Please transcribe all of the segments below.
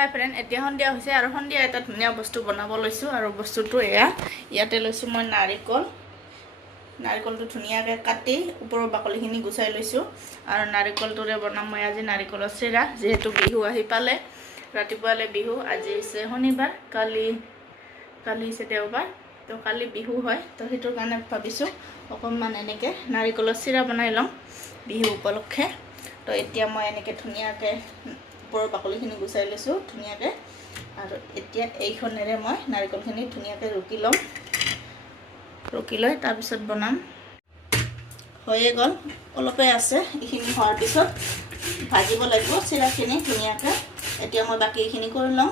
হাই friend, এতিয়া সন্ধিয়া হৈছে আৰু সন্ধিয়া এটা ধুনীয়া বস্তু বনাব লৈছোঁ আৰু বস্তুটো এয়া ইয়াতে লৈছোঁ মই নাৰিকলটো ধুনীয়াকৈ কাটি ওপৰৰ বাকলিখিনি গুচাই লৈছোঁ আৰু নাৰিকলটোৰে বনাম মই আজি নাৰিকলৰ চিৰা। যিহেতু বিহু আহি পালে, ৰাতিপুৱালৈ বিহু, আজি হৈছে শনিবাৰ, কালি হৈছে দেওবাৰ, তো কালি বিহু হয়। তো সেইটোৰ কাৰণে ভাবিছোঁ অকণমান এনেকৈ নাৰিকলৰ চিৰা বনাই ল'ম বিহু উপলক্ষে। তো এতিয়া মই এনেকৈ ধুনীয়াকৈ ওপৰৰ বাকলিখিনি গুচাই লৈছোঁ ধুনীয়াকৈ আৰু এতিয়া এইখনেৰে মই নাৰিকলখিনি ধুনীয়াকৈ ৰুকি লৈ তাৰপিছত বনাম। হৈয়ে গ'ল, অলপেই আছে, এইখিনি হোৱাৰ পিছত ভাজিব লাগিব চিৰাখিনি ধুনীয়াকৈ। এতিয়া মই বাকীখিনি কৰি লওঁ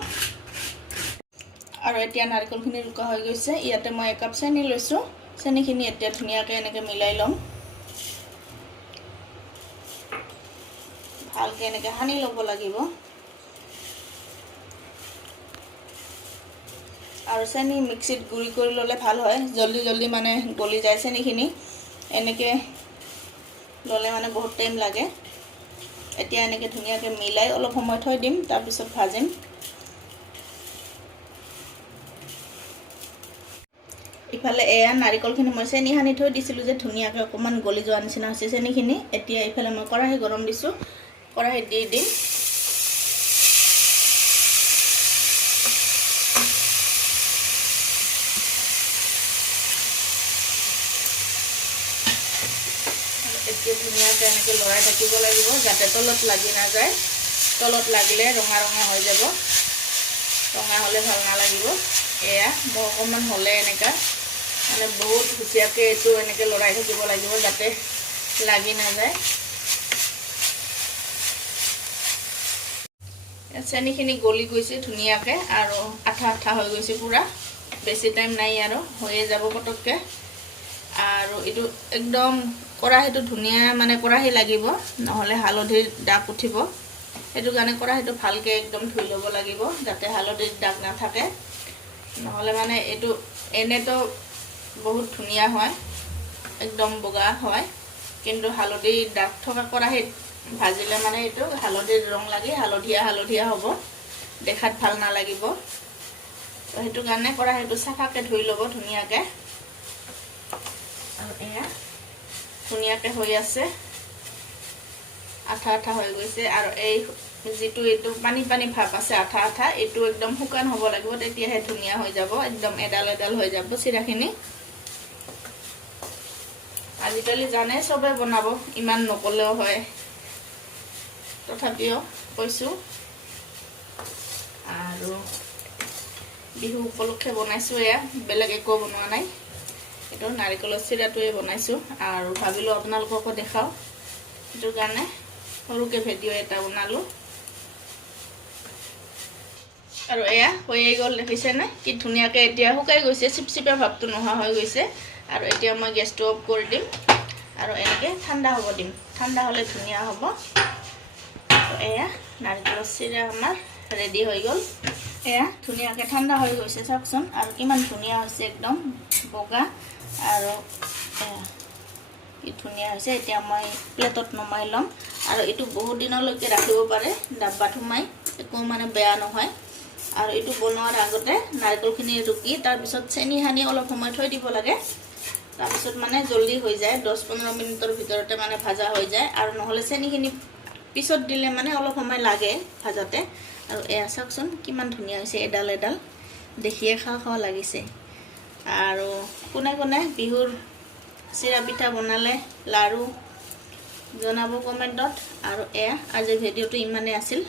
আৰু এতিয়া নাৰিকলখিনি ৰুকা হৈ গৈছে। ইয়াতে মই 1 কাপ চেনি লৈছোঁ, চেনিখিনি এতিয়া ধুনীয়াকৈ এনেকৈ মিলাই ল'ম, ভালকৈ এনেকৈ সানি ল'ব লাগিব। আৰু চেনি মিক্সিত গুড়ি কৰি ল'লে ভাল হয়, জলদি মানে গলি যায় চেনিখিনি। এনেকৈ ল'লে মানে বহুত টাইম লাগে। এতিয়া এনেকৈ ধুনীয়াকৈ মিলাই অলপ সময় থৈ দিম, তাৰপিছত ভাজিম। ইফালে এয়া নাৰিকলখিনি মই চেনি সানি থৈ দিছিলোঁ যে ধুনীয়াকৈ অকণমান গলি যোৱা নিচিনা হৈছে চেনিখিনি। এতিয়া ইফালে মই কেৰাহী গৰম দিছোঁ, কেৰাহীত দি দিম। এতিয়া ধুনীয়াকৈ এনেকৈ লৰাই থাকিব লাগিব যাতে তলত লাগি নাযায়। তলত লাগিলে ৰঙা হৈ যাব, ৰঙা হ'লে ভাল নালাগিব। এয়া মই অকণমান হ'লে এনেকৈ মানে বহুত হুঁচিয়াকৈ এইটো এনেকৈ লৰাই থাকিব লাগিব যাতে লাগি নাযায়। চেনিখিনি গলি গৈছে ধুনীয়াকৈ আৰু আঠা হৈ গৈছে পূৰা। বেছি টাইম নাই আৰু হৈয়ে যাব পটককৈ। আৰু এইটো একদম কেৰাহীটো ধুনীয়া মানে কেৰাহী লাগিব, নহ'লে হালধিৰ দাগ উঠিব। সেইটো কাৰণে কেৰাহীটো ভালকৈ একদম ধুই ল'ব লাগিব যাতে হালধিৰ দাগ নাথাকে। নহ'লে মানে এইটো এনেতো বহুত ধুনীয়া হয়, একদম বগা হয়, কিন্তু হালধিৰ দাগ থকা কেৰাহীত ভাজিলে মানে এইটো হালধিৰ ৰং লাগি হালধীয়া হ'ব, দেখাত ভাল নালাগিব। তো সেইটো কাৰণে কেৰাহীটো চাফাকৈ ধুই ল'ব ধুনীয়াকৈ। আৰু এয়া ধুনীয়াকৈ হৈ আছে, আঠা হৈ গৈছে। আৰু এই যিটো এইটো পানী ভাৱ আছে আঠা, এইটো একদম শুকান হ'ব লাগিব, তেতিয়াহে ধুনীয়া হৈ যাব, একদম এডাল হৈ যাব চিৰাখিনি। আজিকালি জানে চবে বনাব, ইমান নকলেও হয়, তথাপিও কৈছোঁ। আৰু বিহু উপলক্ষে বনাইছোঁ, এয়া বেলেগ একো বনোৱা নাই, এইটো নাৰিকলৰ চিৰাটোৱে বনাইছোঁ আৰু ভাবিলোঁ আপোনালোককো দেখাওঁ। সেইটো কাৰণে সৰুকৈ ভিডিঅ' এটা বনালোঁ। আৰু এয়া হৈয়ে গ'ল, দেখিছেনে কি ধুনীয়াকৈ এতিয়া শুকাই গৈছে, চিপচিপা ভাৱটো নোহোৱা হৈ গৈছে। আৰু এতিয়া মই গেছটো অফ কৰি দিম আৰু এনেকৈ ঠাণ্ডা হ'ব দিম, ঠাণ্ডা হ'লে ধুনীয়া হ'ব। এয়া নাৰিকলৰ চিৰা আমাৰ ৰেডি হৈ গ'ল। এয়া ধুনীয়াকৈ ঠাণ্ডা হৈ গৈছে, চাওকচোন আৰু কিমান ধুনীয়া হৈছে, একদম বগা আৰু কি ধুনীয়া হৈছে। এতিয়া মই প্লেটত নমাই ল'ম আৰু এইটো বহুত দিনলৈকে ৰাখিব পাৰে ডাব্বাত সোমাই, একো মানে বেয়া নহয়। আৰু এইটো বনোৱাৰ আগতে নাৰিকলখিনি ৰুকি তাৰপিছত চেনি সানি অলপ সময় থৈ দিব লাগে, তাৰপিছত মানে জলদি হৈ যায়, 10-15 মিনিটৰ ভিতৰতে মানে ভাজা হৈ যায়। আৰু নহ'লে চেনিখিনি পিছত দিলে মানে অলপ সময় লাগে ভাজাতে। আৰু এয়া চাওকচোন কিমান ধুনীয়া হৈছে, এডাল দেখিয়ে খাওঁ লাগিছে। আৰু কোনে বিহুৰ চিৰা পিঠা বনালে, লাড়ু জনাব কমেণ্টত। আৰু এয়া আজিৰ ভিডিঅ'টো ইমানেই আছিল।